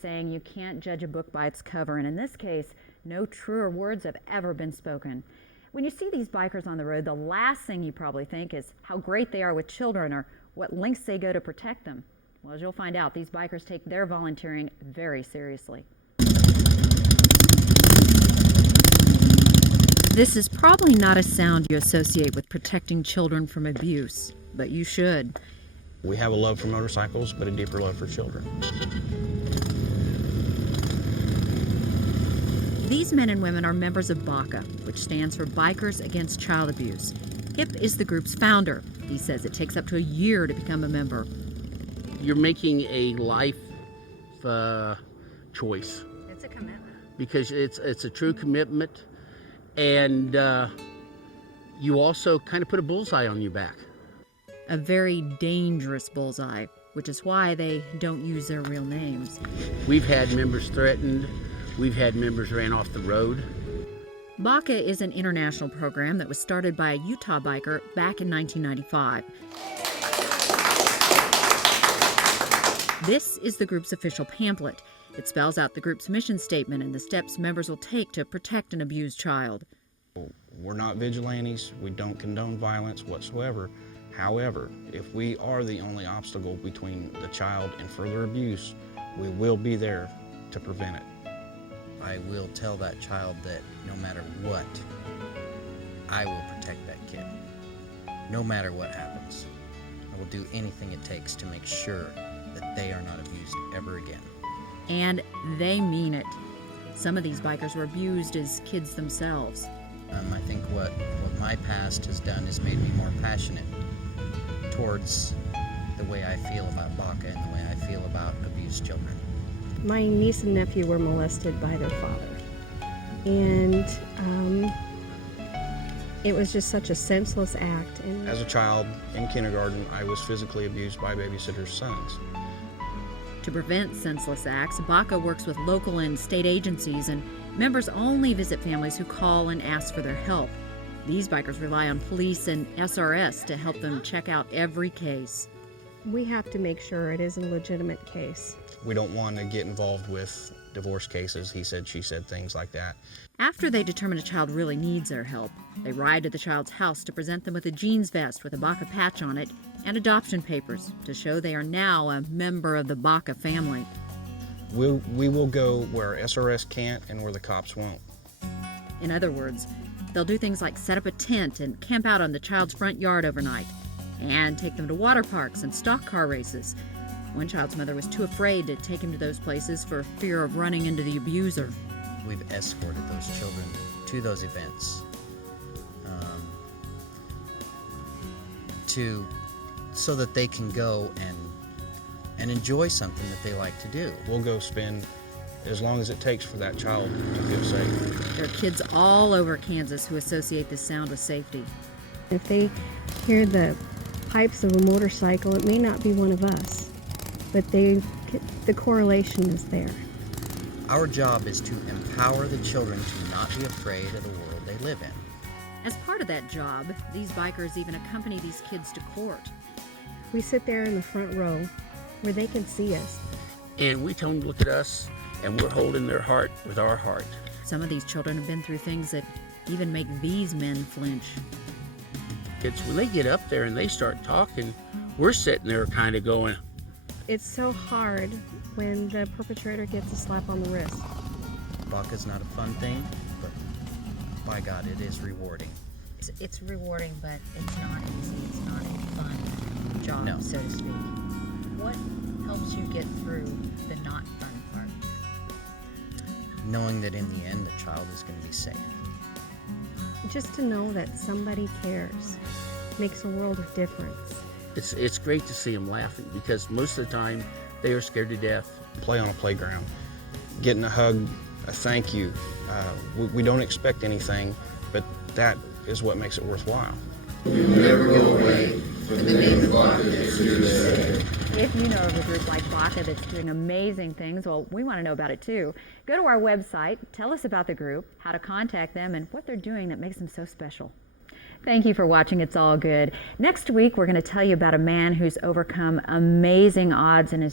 saying you can't judge a book by its cover, and in this case, no truer words have ever been spoken. When you see these bikers on the road, the last thing you probably think is how great they are with children or what lengths they go to protect them. Well, as you'll find out, these bikers take their volunteering very seriously. This is probably not a sound you associate with protecting children from abuse, but you should. We have a love for motorcycles, but a deeper love for children. These men and women are members of BACA, which stands for Bikers Against Child Abuse. Hip is the group's founder. He says it takes up to a year to become a member. You're making a life choice. It's a commitment. Because it's a true commitment, and you also kind of put a bullseye on your back. A very dangerous bullseye, which is why they don't use their real names. We've had members threatened. We've had members ran off the road. BACA is an international program that was started by a Utah biker back in 1995. This is the group's official pamphlet. It spells out the group's mission statement and the steps members will take to protect an abused child. We're not vigilantes. We don't condone violence whatsoever. However, if we are the only obstacle between the child and further abuse, we will be there to prevent it. I will tell that child that no matter what, I will protect that kid. No matter what happens. I will do anything it takes to make sure that they are not abused ever again. And they mean it. Some of these bikers were abused as kids themselves. I think what my past has done is made me more passionate towards the way I feel about BACA and the way I feel about abused children. My niece and nephew were molested by their father, and it was just such a senseless act. And As a child in kindergarten, I was physically abused by babysitters' sons. To prevent senseless acts, BACA works with local and state agencies, and members only visit families who call and ask for their help. These bikers rely on police and SRS to help them check out every case. we have to make sure it is a legitimate case. We don't want to get involved with divorce cases, he said, she said, things like that. After they determine a child really needs their help, they ride to the child's house to present them with a jeans vest with a BACA patch on it and adoption papers to show they are now a member of the BACA family. We will go where SRS can't and where the cops won't. In other words, they'll do things like set up a tent and camp out on the child's front yard overnight, and take them to water parks and stock car races. One child's mother was too afraid to take him to those places for fear of running into the abuser. We've escorted those children to those events so that they can go and enjoy something that they like to do. We'll go spend as long as it takes for that child to feel safe. There are kids all over Kansas who associate this sound with safety. If they hear the pipes of a motorcycle, it may not be one of us, but the correlation is there. Our job is to empower the children to not be afraid of the world they live in. As part of that job, these bikers even accompany these kids to court. We sit there in the front row where they can see us. And we tell them to look at us, and we're holding their heart with our heart. Some of these children have been through things that even make these men flinch. It's when they get up there and they start talking, we're sitting there kind of going, It's so hard when the perpetrator gets a slap on the wrist. BACA's not a fun thing, but by God, it is rewarding. It's rewarding, but it's not easy. It's not a fun job, No. so to speak. What helps you get through the not fun part? Knowing that in the end, the child is going to be safe. Just to know that somebody cares makes a world of difference. it's great to see them laughing, because most of the time they are scared to death. Play on a playground, getting a hug, a thank you. We don't expect anything, but that is what makes it worthwhile. You never go away from the name of BACA that's here to stay. If you know of a group like BACA that's doing amazing things, well, we want to know about it too. Go to our website, tell us about the group, how to contact them, and what they're doing that makes them so special. Thank you for watching It's All Good. Next week, we're going to tell you about a man who's overcome amazing odds in his